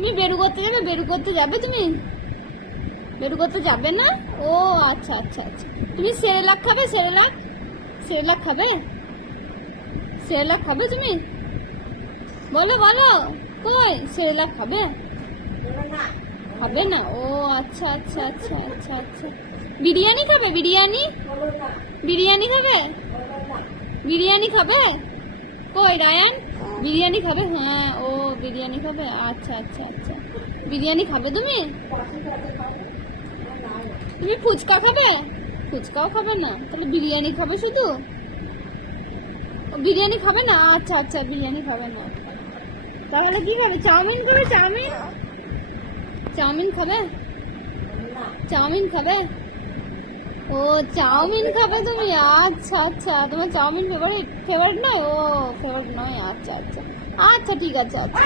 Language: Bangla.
তুমি বেরু করতে যাবে? বেরু করতে যাবে তুমি? বেরু করতে যাবে না? ও আচ্ছা আচ্ছা আচ্ছা। তুমি সেরেলাক খাবে? সেরেলাক? সেরেলাক খাবে? সেরেলাক খাবে তুমি? বলো বলো, কই সেরেলাক খাবে? খাবে না? ও আচ্ছা আচ্ছা আচ্ছা আচ্ছা আচ্ছা। বিরিয়ানি খাবে? বিরিয়ানি? বিরিয়ানি খাবে? বিরিয়ানি খাবে? কই রায়ান বিরিয়ানি খাবে? হ্যাঁ, ও বিরিয়ানি খাবে। আচ্ছা আচ্ছা আচ্ছা। বিরিয়ানি খাবে তুমি? তুমি ফুচকা খাবে? ফুচকাও খাবে না, তাহলে বিরিয়ানি খাবে শুধু? বিরিয়ানি খাবে না? আচ্ছা আচ্ছা, বিরিয়ানি খাবে না। তাহলে কি খাবে? চাউমিন খাবে? চাউমিন? চাউমিন খাবে? চাউমিন খাবে? ও চাউমিন খাবে তুমি? আচ্ছা আচ্ছা, তোমার চাউমিন ফেভারিট? ফেভারিট নয়? ও ফেভারিট নয়, আচ্ছা আচ্ছা আচ্ছা, ঠিক আছে, আচ্ছা।